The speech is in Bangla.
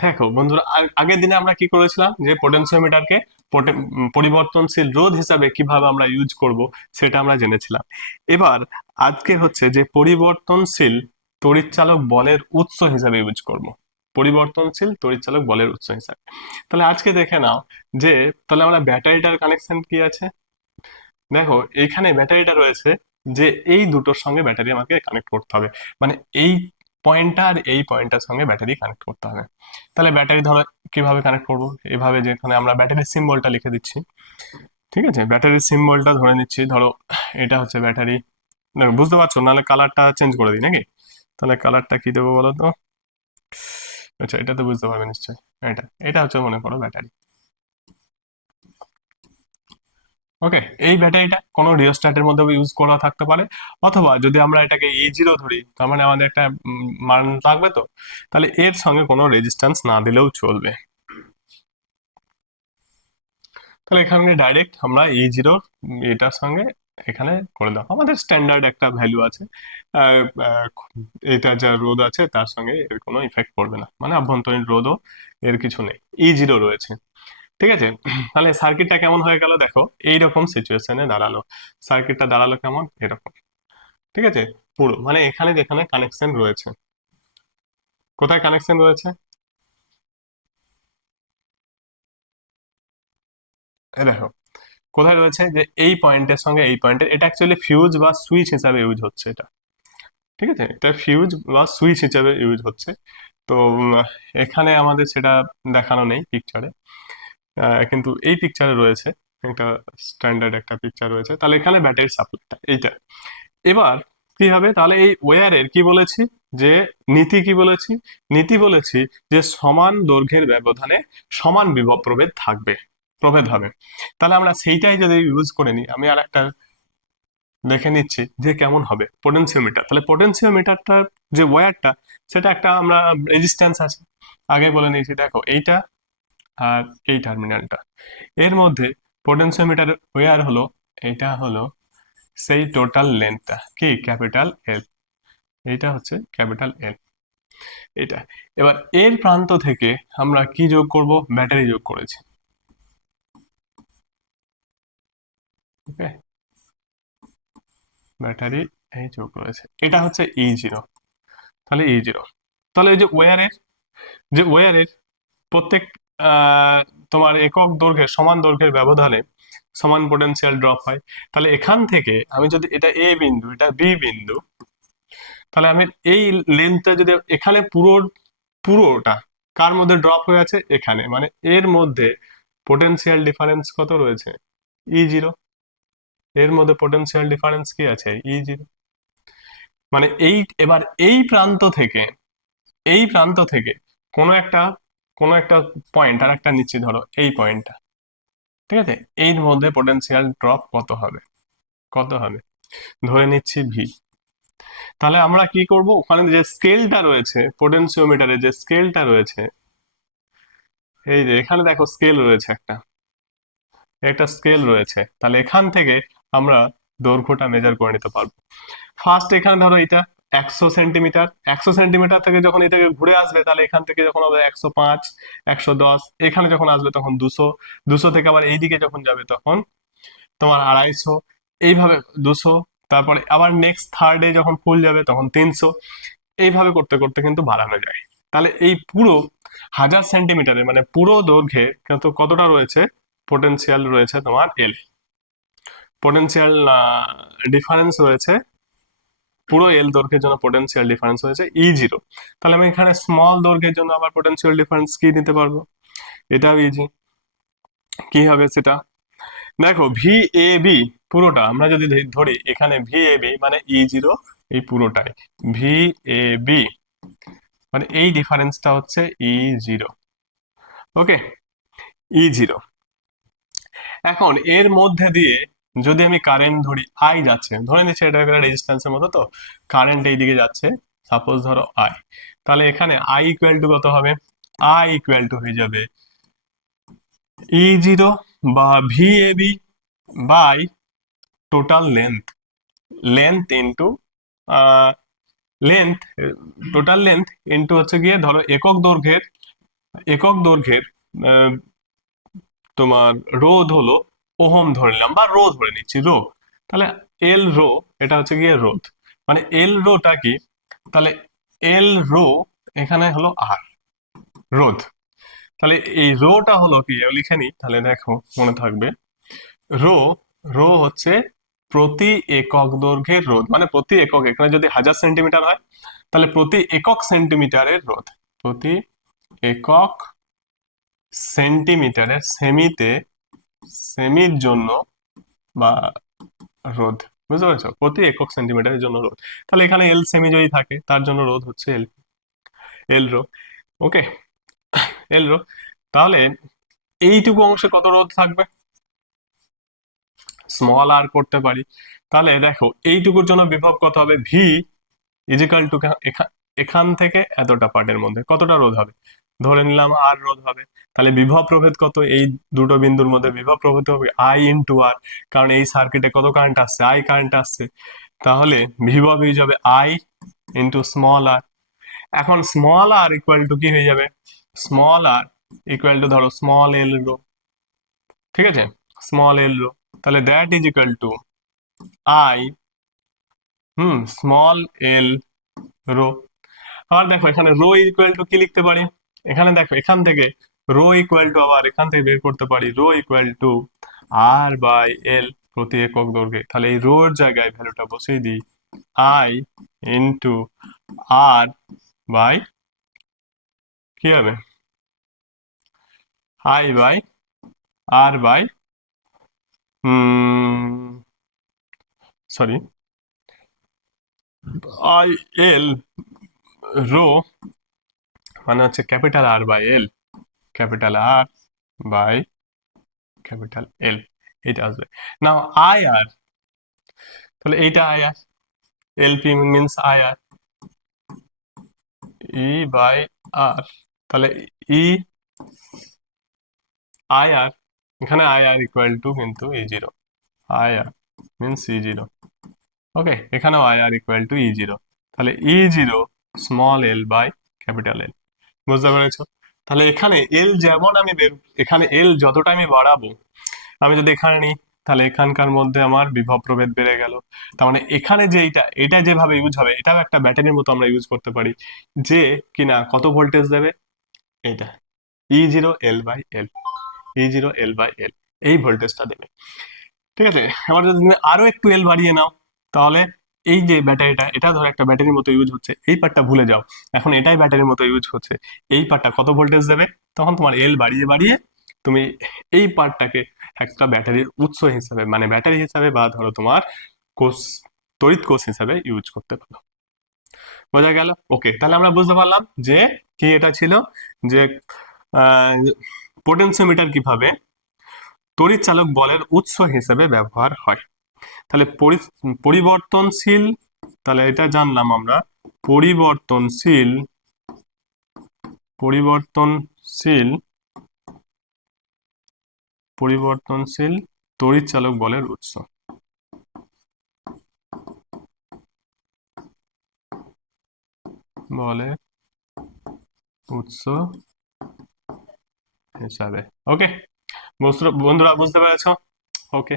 দেখো বন্ধুরা, আগের দিনে আমরা কি করেছিলাম যে পোটেনশিওমিটারকে পরিবর্তনশীল রোধ হিসাবে কিভাবে আমরা ইউজ করব সেটা আমরা জেনেছিলাম। এবার আজকে হচ্ছে যে পরিবর্তনশীল তড়িৎচালক বলের উৎস হিসাবে ইউজ করব। পরিবর্তনশীল তড়িৎচালক বলের উৎস হিসাবে। তাহলে আজকে দেখে নাও যে তাহলে আমরা ব্যাটারিটার কানেকশন কি আছে। দেখো এইখানে ব্যাটারিটা রয়েছে, যে এই দুটোর সঙ্গে ব্যাটারি আমাকে কানেক্ট করতে হবে। মানে এই পয়েন্টটা আর এই পয়েন্টটার সঙ্গে ব্যাটারি কানেক্ট করতে হবে। তাহলে ব্যাটারি ধরো কিভাবে কানেক্ট করব, এভাবে যেখানে আমরা ব্যাটারির সিম্বলটা লিখে দিচ্ছি। ঠিক আছে, ব্যাটারির সিম্বলটা ধরে নিচ্ছি, ধরো এটা হচ্ছে ব্যাটারি। দেখো বুঝতে পারছো, নাহলে কালারটা চেঞ্জ করে দিই নাকি? তাহলে কালারটা কি দেবো বলো তো? আচ্ছা, এটা তো বুঝতে পারবে নিশ্চয়ই। এটা এটা হচ্ছে মনে করো ব্যাটারি। ওকে, এই ব্যাটারিটা কোনো রিওস্ট্যাটের মধ্যে ইউজ করা থাকতে পারে, অথবা যদি আমরা এটাকে E0 ধরি, তার মানে আমাদের একটা মান লাগবে তো, তাহলে এর সঙ্গে কোনো রেজিস্ট্যান্স না দিলেও চলবে। তাহলে এখানে ডাইরেক্ট আমরা E0 এটার সঙ্গে এখানে করে দাও, আমাদের স্ট্যান্ডার্ড একটা ভ্যালু আছে। আহ, আহ, এটা যা রোধ আছে তার সঙ্গে এর কোনো ইফেক্ট পড়বে না, মানে অভ্যন্তরীণ রোধও এর কিছু নেই, E0 রয়েছে। ঠিক আছে, তাহলে সার্কিটটা কেমন হয়ে গেল দেখো, এইরকম সিচুয়েশনে দাঁড়ালো। সার্কিটটা দাঁড়ালো কেমন, এরকম। ঠিক আছে, পুরো মানে এখানে যেখানে কানেকশন রয়েছে, কোথায় কানেকশন রয়েছে, এই দেখো কোথায় রয়েছে, যে এই পয়েন্টের সঙ্গে এই পয়েন্টের, এটা অ্যাকচুয়ালি ফিউজ বা সুইচ হিসাবে ইউজ হচ্ছে এটা। ঠিক আছে, এটা ফিউজ বা সুইচ হিসাবে ইউজ হচ্ছে। তো এখানে আমাদের সেটা দেখানো নেই পিকচারে, কিন্তু এই পিকচারে রয়েছে, একটা স্ট্যান্ডার্ড একটা পিকচার রয়েছে। তাহলে এখানে ব্যাটারির সাপ্লাইটা এইটা। এবার কি হবে, তাহলে এই ওয়্যারের কি বলেছি, যে নীতি কি বলেছি, নীতি বলেছি যে সমান দৈর্ঘ্যের ব্যবধানে সমান বিভব প্রভেদ থাকবে, প্রভেদ হবে। তাহলে আমরা সেইটাই যদি ইউজ করে নিই, আমি আর একটা দেখে নিচ্ছি যে কেমন হবে পোটেনশিওমিটার। তাহলে পোটেনশিওমিটারটার যে ওয়্যারটা, সেটা একটা আমরা রেজিস্ট্যান্স আছে, আগে বলে নিয়েছি। দেখো এইটা আর এই টার্মিনালটা, এর মধ্যে পোটেনশিওমিটার ওয়্যার হলো, এইটা হলো সেই টোটাল লেন্থটা কি ক্যাপিটাল এল, এইটা হচ্ছে ক্যাপিটাল এল, এটা। এবার এর প্রান্ত থেকে আমরা কি যোগ করব, ব্যাটারি যোগ করেছি। ওকে, ব্যাটারি এই যোগ করেছে, এটা হচ্ছে E0। তাহলে E0, তাহলে এই যে ওয়্যারের প্রত্যেক আহ, তোমার একক দৈর্ঘ্যের সমান দৈর্ঘ্যের ব্যবধানে সমান পোটেনশিয়াল ড্রপ হয়। তাহলে এখান থেকে আমি যদি, এটা এ বিন্দু এটা বি বিন্দু, তাহলে আমি এই লেন্থটা যদি এখানে পুরোটা কার মধ্যে ড্রপ হয়ে আছে, এখানে, মানে এর মধ্যে পোটেনশিয়াল ডিফারেন্স কত রয়েছে, E0। এর মধ্যে পোটেনশিয়াল ডিফারেন্স কি আছে, E0। মানে এই, এবার এই প্রান্ত থেকে কোনো একটা কোনো একটা পয়েন্ট আর একটা নিচ্ছি, ধরো এই পয়েন্টটা। ঠিক আছে, এর মধ্যে পোটেনশিয়াল ড্রপ কত হবে ধরে নিচ্ছি ভি। তাহলে আমরা কি করব, ওখানে যে স্কেলটা রয়েছে, পোটেনশিওমিটারে যে স্কেলটা রয়েছে, এই যে এখানে দেখো স্কেল রয়েছে, একটা একটা স্কেল রয়েছে, তাহলে এখান থেকে আমরা দৈর্ঘ্যটা মেজার করে নিতে পারবো। ফার্স্ট এখানে ধরো এটা 100 সেন্টিমিটার, 100 সেন্টিমিটার থেকে যখন এটাকে ঘুরে আসবে, তাহলে এখান থেকে যখন হবে 105, 110, এখানে যখন আসবে তখন 200, 200 থেকে আবার এইদিকে যখন যাবে তখন তোমার 250, এইভাবে 200, তারপরে আবার নেক্সট থার্ডে যখন ফুল যাবে তখন 300, এইভাবে করতে করতে কিন্তু বাড়ানো যায়। তাহলে এই পুরো 1000 সেন্টিমিটারের মানে পুরো দৈর্ঘ্যে কত কতটা রয়েছে, পোটেনশিয়াল রয়েছে তোমার এল, পোটেনশিয়াল ডিফারেন্স রয়েছে, পুরো এল দৈর্ঘ্যের জন্য পোটেনশিয়াল ডিফারেন্স হয়েছে E0। তাহলে আমি এখানে স্মল দৈর্ঘ্যের জন্য আবার পোটেনশিয়াল ডিফারেন্স কি নিতে পারবো, এটাও ইজি। কি হবে সেটা, দেখো ভি এ বি পুরোটা আমরা যদি ধরি, এখানে ভি এ বি মানে E0, এই পুরোটাই ভি এ বি, মানে এই ডিফারেন্সটা হচ্ছে E0। ওকে, E0। এখন এর মধ্যে দিয়ে যদি আমি কারেন্ট ধরি, আই যাচ্ছে, ধরে নিচ্ছি এটা একটা রেজিস্ট্যান্সের মতো, তো কারেন্ট এই দিকে যাচ্ছে, সাপোজ ধরো আই। তাহলে এখানে আই ইকুয়াল টু কত হবে, আই ইকুয়াল টু হয়ে যাবে E0 বা V A B by total length, length into length, total length into হচ্ছে গিয়ে ধরো একক দৈর্ঘ্যের একক দৈর্ঘ্যের আহ, তোমার রোধ হলো ওহম ধরে নিলাম, বা রো ধরে নিচ্ছি, রো। তাহলে এল রো, এটা হচ্ছে গিয়ে রোধ। মানে এল রোটা কি? তাহলে এল রো এখানে হলো আর, রোধ। তাহলে এই রোটা হলো কি, লিখে নিই তাহলে দেখো মনে থাকবে। রো, রো হচ্ছে প্রতি একক দৈর্ঘ্যের রোধ, মানে প্রতি একক, এখানে যদি 1000 সেন্টিমিটার হয় তাহলে প্রতি একক সেন্টিমিটারের রোধ, প্রতি একক সেন্টিমিটারের, সেমিতে, সেমির জন্য, বা রোধ। বুঝতে পারছো? প্রতি একক সেন্টিমিটারের জন্য রোধ। তাহলে এখানে এল সেমি যদি থাকে তার জন্য রোধ হচ্ছে এল, এল রো। ওকে, এল রো। তাহলে এইটুকু অংশে কত রোধ থাকবে? স্মল আর করতে পারি। তাহলে দেখো এইটুকুর জন্য বিভব কত হবে? ভি ইজিক্যাল টু, এখান থেকে এতটা পার্টের মধ্যে কতটা রোধ হবে? ধরে নিলাম আর রোধ হবে। তাহলে বিভব প্রভেদ কত? এই দুটো বিন্দুর মধ্যে বিভব প্রভেদ হবে আই ইন্টু আর, কারণ এই সার্কিটে কত কারেন্ট আসছে? আই কারেন্ট আসছে। তাহলে বিভব হয়ে যাবে আই ইন্টু স্মল আর। এখন স্মল আর ইকুয়াল টু কি হয়ে যাবে? স্মল আর ইকুয়াল টু ধরো স্মল এল রো, ঠিক আছে? Small l rho. তাহলে that is equal to I, small l rho. আবার দেখো এখানে রো ইকুয়াল টু কি লিখতে পারি? এখানে দেখো এখান থেকে রো ইকুয়াল টু, আবার এখান থেকে বের করতে পারি rho equal to R by L প্রতি একক দৈর্ঘ্যে। তাহলে এই রোর জায়গায় ভ্যালুটা বসিয়ে দিই, আই ইন্টু আর বাই, কি হবে? I by r by, sorry, I l rho, মানে হচ্ছে capital r by l, capital r by capital l, এটা আসবে। নাও আই আর, তাহলে এইটা I r, LP means I r, e by r. তাহলে ই আই আর, এখানে আই আর ইকুয়াল টু কিন্তু e zero, I r means e zero. Okay, এখানেও I r equal to e zero. তাহলে e zero small l by capital l. বুঝতে পেরেছো? তাহলে এখানে এল যেমন আমি বের, এখানে এল যতটা আমি বাড়াবো, আমি যদি এখানে নিই তাহলে এখানকার মধ্যে আমার বিভব প্রভেদ বেড়ে গেল। তার মানে এখানে যে এইটা, এটা যেভাবে ইউজ হবে এটাও একটা ব্যাটারির মতো আমরা ইউজ করতে পারি, যে কিনা কত ভোল্টেজ দেবে? এইটা E zero L by L, E zero L by L, এই ভোল্টেজটা দেবে। ঠিক আছে? এবার যদি তুমি আরো একটু এল বাড়িয়ে নাও, তাহলে এই যে ব্যাটারিটা, এটা ধরো একটা ব্যাটারির মতো ইউজ হচ্ছে, এই পার্টটা ভুলে যাও, এখন এটাই ব্যাটারির মতো ইউজ হচ্ছে, এই পার্টটা কত ভোল্টেজ দেবে? তখন তোমার এল বাড়িয়ে বাড়িয়ে তুমি এই পার্টটাকে একটা ব্যাটারির উৎস হিসাবে, মানে ব্যাটারি হিসাবে, বা ধরো তোমার কোষ, তড়িৎ কোষ হিসাবে ইউজ করতে পারো। বোঝা গেল? ওকে, তাহলে আমরা বুঝতে পারলাম যে কি এটা ছিল, যে পোটেনশিওমিটার কিভাবে তড়িৎ চালক বলের উৎস হিসেবে ব্যবহার হয়। তাহলে পরিবর্তনশীল, তাহলে এটা জানলাম আমরা, পরিবর্তনশীল, পরিবর্তনশীল, পরিবর্তনশীল তড়িৎ চালক বলের উৎস, বলের উৎস হিসাবে। ওকে বন্ধুরা, বুঝতে পেরেছো? ওকে।